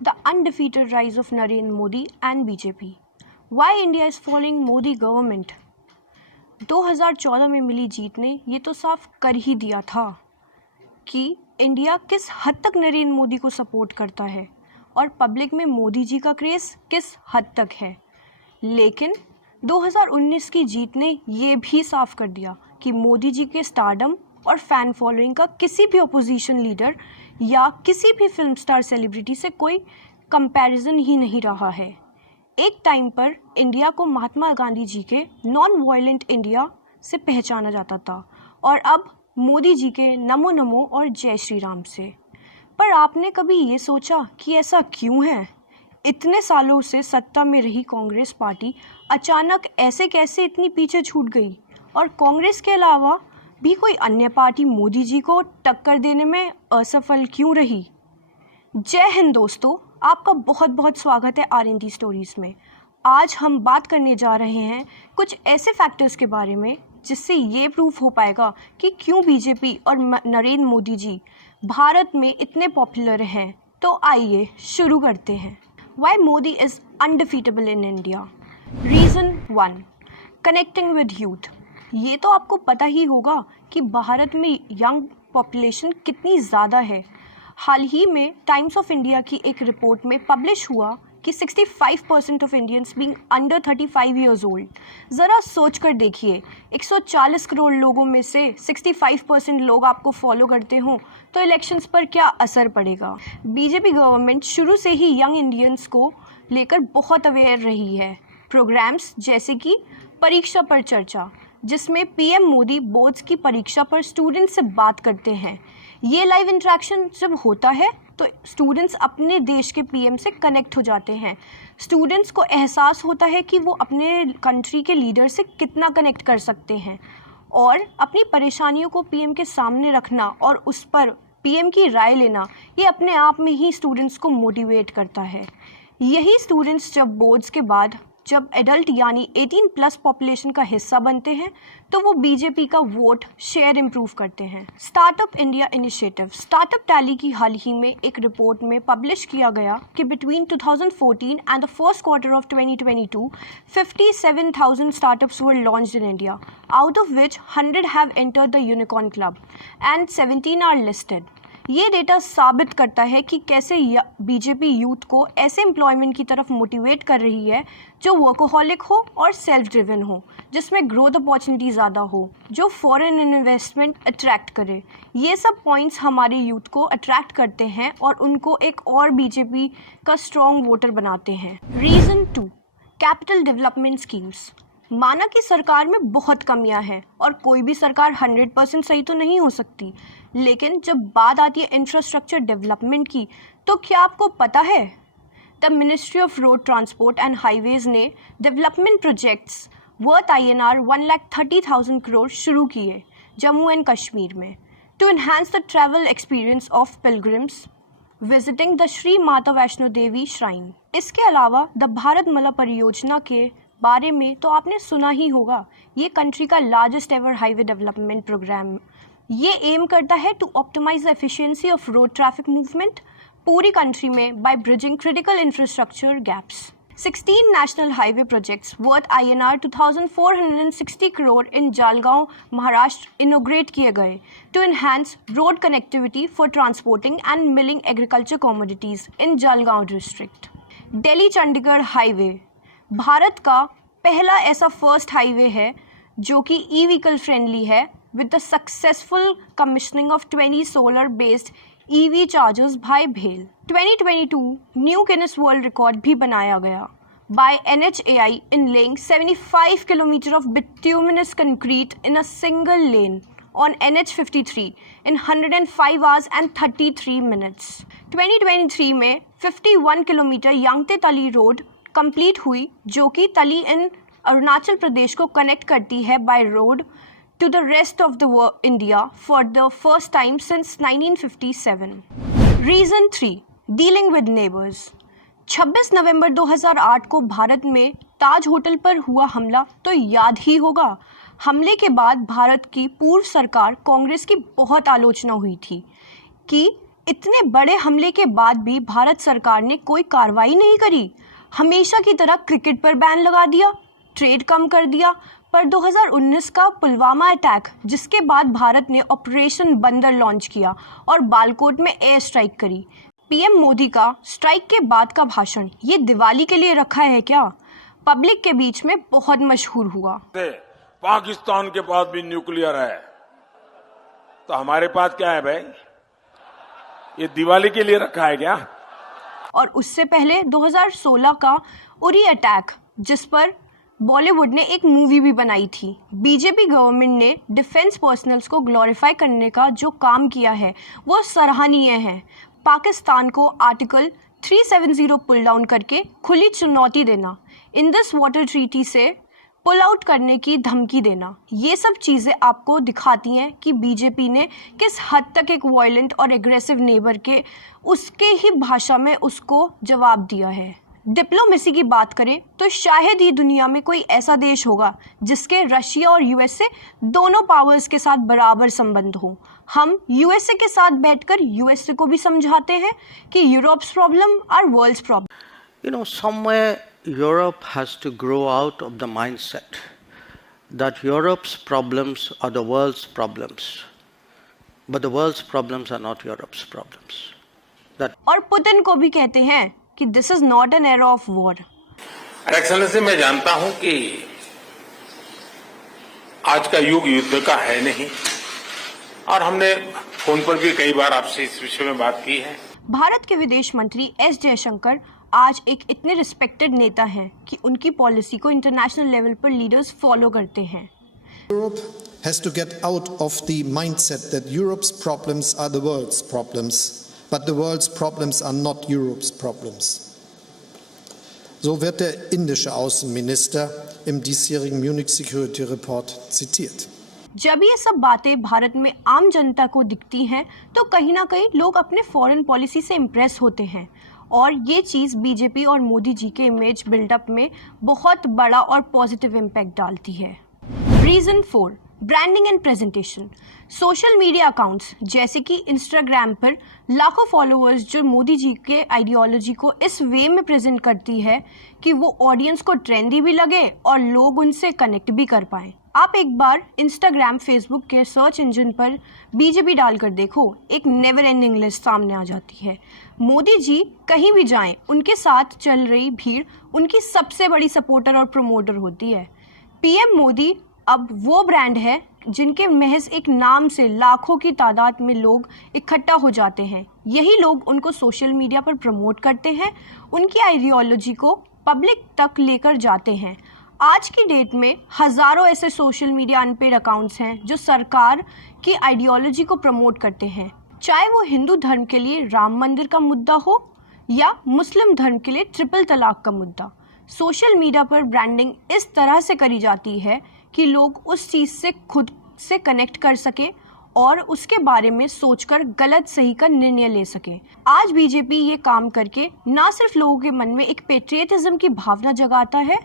The undefeated rise of Narendra Modi and BJP. Why India is following Modi government? 2014 में मिली जीत ने ये तो साफ कर ही दिया था कि इंडिया किस हद तक नरेंद्र मोदी को सपोर्ट करता है और पब्लिक में मोदी जी का क्रेज़ किस हद तक है। लेकिन 2019 की जीत ने ये भी साफ कर दिया कि मोदी जी के स्टारडम और फैन फॉलोइंग का किसी भी अपोजिशन लीडर या किसी भी फिल्म स्टार सेलिब्रिटी से कोई कंपैरिजन ही नहीं रहा है। एक टाइम पर इंडिया को महात्मा गांधी जी के नॉन वायलेंट इंडिया से पहचाना जाता था और अब मोदी जी के नमो नमो और जय श्री राम से। पर आपने कभी ये सोचा कि ऐसा क्यों है? इतने सालों से सत्ता में रही कांग्रेस पार्टी अचानक ऐसे कैसे इतनी पीछे छूट गई और कांग्रेस के अलावा भी कोई अन्य पार्टी मोदी जी को टक्कर देने में असफल क्यों रही? जय हिंद दोस्तों, आपका बहुत बहुत स्वागत है RND स्टोरीज में। आज हम बात करने जा रहे हैं कुछ ऐसे फैक्टर्स के बारे में जिससे ये प्रूफ हो पाएगा कि क्यों बीजेपी और नरेंद्र मोदी जी भारत में इतने पॉपुलर हैं। तो आइए शुरू करते हैं। Why Modi is undefeatable in India? Reason 1. Connecting with youth. ये तो आपको पता ही होगा कि भारत में यंग पॉपुलेशन कितनी ज़्यादा है। हाल ही में टाइम्स ऑफ इंडिया की एक रिपोर्ट में पब्लिश हुआ कि 65% of Indians being under 35 years old. ज़रा सोच कर देखिए, 140 करोड़ लोगों में से 65% लोग आपको फॉलो करते हों तो इलेक्शंस पर क्या असर पड़ेगा। बीजेपी गवर्नमेंट शुरू से ही यंग इंडियंस को लेकर बहुत अवेयर रही है। प्रोग्राम्स जैसे कि परीक्षा पर चर्चा, जिसमें PM मोदी बोर्ड्स की परीक्षा पर स्टूडेंट्स से बात करते हैं। ये लाइव इंटरेक्शन जब होता है तो स्टूडेंट्स अपने देश के PM से कनेक्ट हो जाते हैं। स्टूडेंट्स को एहसास होता है कि वो अपने कंट्री के लीडर से कितना कनेक्ट कर सकते हैं और अपनी परेशानियों को PM के सामने रखना और उस पर PM की राय लेना, ये अपने आप में ही स्टूडेंट्स को मोटिवेट करता है। यही स्टूडेंट्स जब बोर्ड्स के बाद जब एडल्ट यानी 18+ पॉपुलेशन का हिस्सा बनते हैं तो वो बीजेपी का वोट शेयर इम्प्रूव करते हैं। Startup India initiative startup tally की हाल ही में एक रिपोर्ट में पब्लिश किया गया कि between 2014 and the first quarter of 2022 57,000 startups were launched in India, out of which 100 have entered the unicorn club and 17 are listed। ये डेटा साबित करता है कि कैसे बीजेपी यूथ को ऐसे एम्प्लॉयमेंट की तरफ मोटिवेट कर रही है जो वर्कोहॉलिक हो और सेल्फ ड्रिवन हो, जिसमें ग्रोथ अपॉर्चुनिटी ज़्यादा हो, जो फॉरेन इन्वेस्टमेंट अट्रैक्ट करे। ये सब पॉइंट्स हमारे यूथ को अट्रैक्ट करते हैं और उनको एक और बीजेपी का स्ट्रॉन्ग वोटर बनाते हैं। रीज़न 2. Capital development schemes. माना कि सरकार में बहुत कमियां हैं और कोई भी सरकार 100% सही तो नहीं हो सकती, लेकिन जब बात आती है इंफ्रास्ट्रक्चर डेवलपमेंट की तो क्या आपको पता है the ministry of road transport and highways ने development projects worth INR 1,30,000 crore शुरू किए जम्मू एंड कश्मीर में to enhance the travel experience of pilgrims visiting the Shri Mata Vaishno Devi shrine. इसके अलावा द भारतमाला परियोजना के बारे में तो आपने सुना ही होगा। ये कंट्री का largest ever highway development programme. ये एम करता है to optimize the efficiency of road traffic movement पूरी कंट्री में by bridging critical infrastructure gaps. 16 national highway projects worth INR 2,460 crore in Jalgaon Maharashtra inaugurate किए गए to enhance road connectivity for transporting and milling agriculture commodities in Jalgaon district. Delhi Chandigarh highway Bharat का पहला ऐसा first highway है जो कि ई-व्हीकल फ्रेंडली है with the successful commissioning of 20 solar based EV chargers by भेल। 2022 न्यू गिनेस वर्ल्ड रिकॉर्ड भी बनाया गया by NHAI in laying 75 kilometre of bituminous concrete in a single lane on NH53 in 105 hours and 33 minutes। 2023 में 51 kilometre Yangte तली road complete हुई जो कि तली इन अरुणाचल प्रदेश को कनेक्ट करती है by road to the rest of the India for the first time since 1957। Reason 3. Dealing with neighbours. 26 नवंबर 2008 को भारत में ताज होटल पर हुआ हमला तो याद ही होगा। हमले के बाद भारत की पूर्व सरकार कांग्रेस की बहुत आलोचना हुई थी कि इतने बड़े हमले के बाद भी भारत सरकार ने कोई कार्रवाई नहीं करी। हमेशा की तरह क्रिकेट पर बैन लगा दिया, ट्रेड कम कर दिया। पर 2019 का पुलवामा अटैक, जिसके बाद भारत ने ऑपरेशन बंदर लॉन्च किया और बालाकोट में एयर स्ट्राइक करी। पीएम मोदी का स्ट्राइक के बाद का भाषण ये दिवाली के लिए रखा है क्या? पब्लिक के बीच में बहुत मशहूर हुआ। पाकिस्तान के पास भी न्यूक्लियर है, तो हमारे पास क्या है भाई? ये दिवाली के लिए रखा है क्या? और उससे पहले 2016 का उरी अटैक, जिस पर बॉलीवुड ने एक मूवी भी बनाई थी। बीजेपी गवर्नमेंट ने डिफेंस पर्सनल्स को ग्लोरीफाई करने का जो काम किया है वो सराहनीय है। पाकिस्तान को आर्टिकल 370 पुल डाउन करके खुली चुनौती देना, इंडस वाटर ट्रीटी से पुल आउट करने की धमकी देना, ये सब चीज़ें आपको दिखाती हैं कि बीजेपी ने किस हद तक एक वायलेंट और एग्रेसिव नेबर के उसके ही भाषा में उसको जवाब दिया है। डिप्लोमेसी की बात करें तो शायद ही दुनिया में कोई ऐसा देश होगा जिसके रशिया और यूएसए दोनों पावर्स के साथ बराबर संबंध हो। हम यूएसए के साथ बैठकर यूएसए को भी समझाते हैं कि Europe's problem are world's problem. Somewhere Europe has to grow out of the mindset that Europe's problems are the world's problems, but the world's problems are not Europe's problems. और Putin को भी कहते हैं कि this is not an era of war. Excellency, मैं जानता हूं कि आज का युग युद्ध का है नहीं, और हमने फोन पर भी कई बार आपसे इस विषय में बात की है। भारत के विदेश मंत्री एस जयशंकर आज एक इतने रिस्पेक्टेड नेता हैं कि उनकी पॉलिसी को इंटरनेशनल लेवल पर लीडर्स फॉलो करते हैं। Europe has to get out of the mindset that Europe's problems are the world's problems, but the world's problems are not Europe's problems. So wird der indische Außenminister im diesjährigen Munich Security Report zitiert. जब ये सब बातें भारत में आम जनता को दिखती हैं तो कहीं ना कहीं लोग अपने फॉरेन पॉलिसी से इम्प्रेस होते हैं, और ये चीज़ बीजेपी और मोदी जी के इमेज बिल्डअप में बहुत बड़ा और पॉजिटिव इम्पैक्ट डालती है। Reason 4, branding and presentation. Social media accounts जैसे कि इंस्टाग्राम पर लाखों फॉलोअर्स जो मोदी जी के आइडियोलॉजी को इस वे में प्रेजेंट करती है कि वो ऑडियंस को ट्रेंडी भी लगे और लोग उनसे कनेक्ट भी कर पाएँ। आप एक बार इंस्टाग्राम, फेसबुक के सर्च इंजन पर बीजेपी डालकर देखो, एक नेवर एंडिंग लिस्ट सामने आ जाती है। मोदी जी कहीं भी जाएं, उनके साथ चल रही भीड़ उनकी सबसे बड़ी सपोर्टर और प्रमोटर होती है। पीएम मोदी अब वो ब्रांड है जिनके महज एक नाम से लाखों की तादाद में लोग इकट्ठा हो जाते हैं। यही लोग उनको सोशल मीडिया पर प्रमोट करते हैं, उनकी आइडियोलॉजी को पब्लिक तक लेकर जाते हैं। आज की डेट में हज़ारों ऐसे सोशल मीडिया अनपेड अकाउंट्स हैं जो सरकार की आइडियोलॉजी को प्रमोट करते हैं, चाहे वो हिंदू धर्म के लिए राम मंदिर का मुद्दा हो या मुस्लिम धर्म के लिए ट्रिपल तलाक का मुद्दा। सोशल मीडिया पर ब्रांडिंग इस तरह से करी जाती है कि लोग उस चीज़ से खुद से कनेक्ट कर सकें और उसके बारे में सोचकर गलत सही का निर्णय ले सकें। आज बीजेपी ये काम करके ना सिर्फ लोगों के मन में एक पेट्रियटिज्म की भावना जगाता है,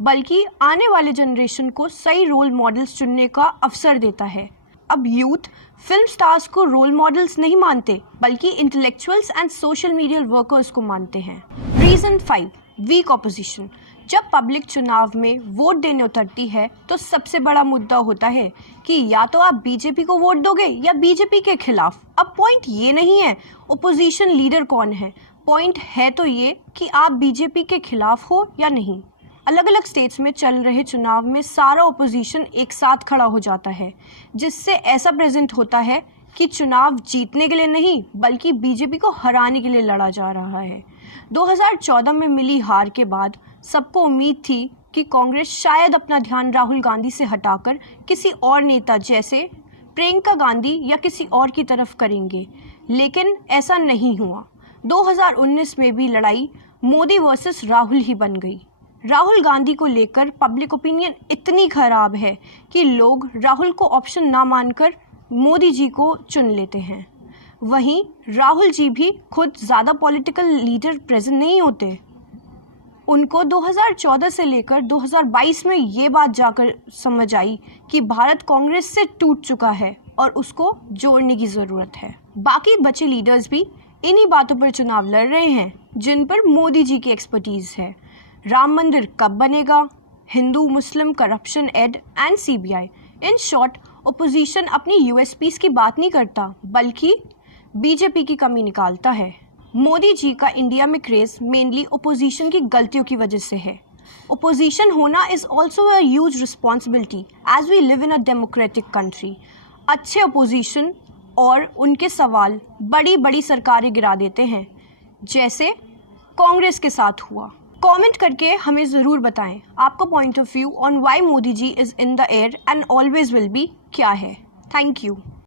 बल्कि आने वाले जनरेशन को सही रोल मॉडल्स चुनने का अवसर देता है। अब यूथ फिल्म स्टार्स को रोल मॉडल्स नहीं मानते, बल्कि intellectuals and social media workers को मानते हैं। Reason 5, weak opposition. जब पब्लिक चुनाव में वोट देने उतरती है तो सबसे बड़ा मुद्दा होता है कि या तो आप बीजेपी को वोट दोगे या बीजेपी के खिलाफ। अब पॉइंट ये नहीं है ओपोजिशन लीडर कौन है, पॉइंट है तो ये कि आप बीजेपी के खिलाफ हो या नहीं। अलग अलग स्टेट्स में चल रहे चुनाव में सारा ओपोजिशन एक साथ खड़ा हो जाता है, जिससे ऐसा प्रेजेंट होता है कि चुनाव जीतने के लिए नहीं बल्कि बीजेपी को हराने के लिए लड़ा जा रहा है। 2014 में मिली हार के बाद सबको उम्मीद थी कि कांग्रेस शायद अपना ध्यान राहुल गांधी से हटाकर किसी और नेता जैसे प्रियंका गांधी या किसी और की तरफ करेंगे, लेकिन ऐसा नहीं हुआ। 2019 में भी लड़ाई मोदी वर्सेस राहुल ही बन गई। राहुल गांधी को लेकर पब्लिक ओपिनियन इतनी खराब है कि लोग राहुल को ऑप्शन ना मानकर मोदी जी को चुन लेते हैं। वहीं राहुल जी भी खुद ज़्यादा पॉलिटिकल लीडर प्रेजेंट नहीं होते। उनको 2014 से लेकर 2022 में ये बात जाकर समझ आई कि भारत कांग्रेस से टूट चुका है और उसको जोड़ने की ज़रूरत है। बाकी बचे लीडर्स भी इन्हीं बातों पर चुनाव लड़ रहे हैं जिन पर मोदी जी की एक्सपर्टीज़ है। राम मंदिर कब बनेगा, Hindu Muslim corruption ED and CBI. In short, opposition अपनी यूएसपीज की बात नहीं करता बल्कि बीजेपी की कमी निकालता है। मोदी जी का इंडिया में क्रेज मेनली ओपोजिशन की गलतियों की वजह से है। ओपोजिशन होना is also a huge responsibility as we live in a democratic country. अच्छे ओपोजिशन और उनके सवाल बड़ी बड़ी सरकारें गिरा देते हैं, जैसे कांग्रेस के साथ हुआ। कमेंट करके हमें ज़रूर बताएं आपका point of view on why Modi ji is in the air and always will be क्या है। Thank you.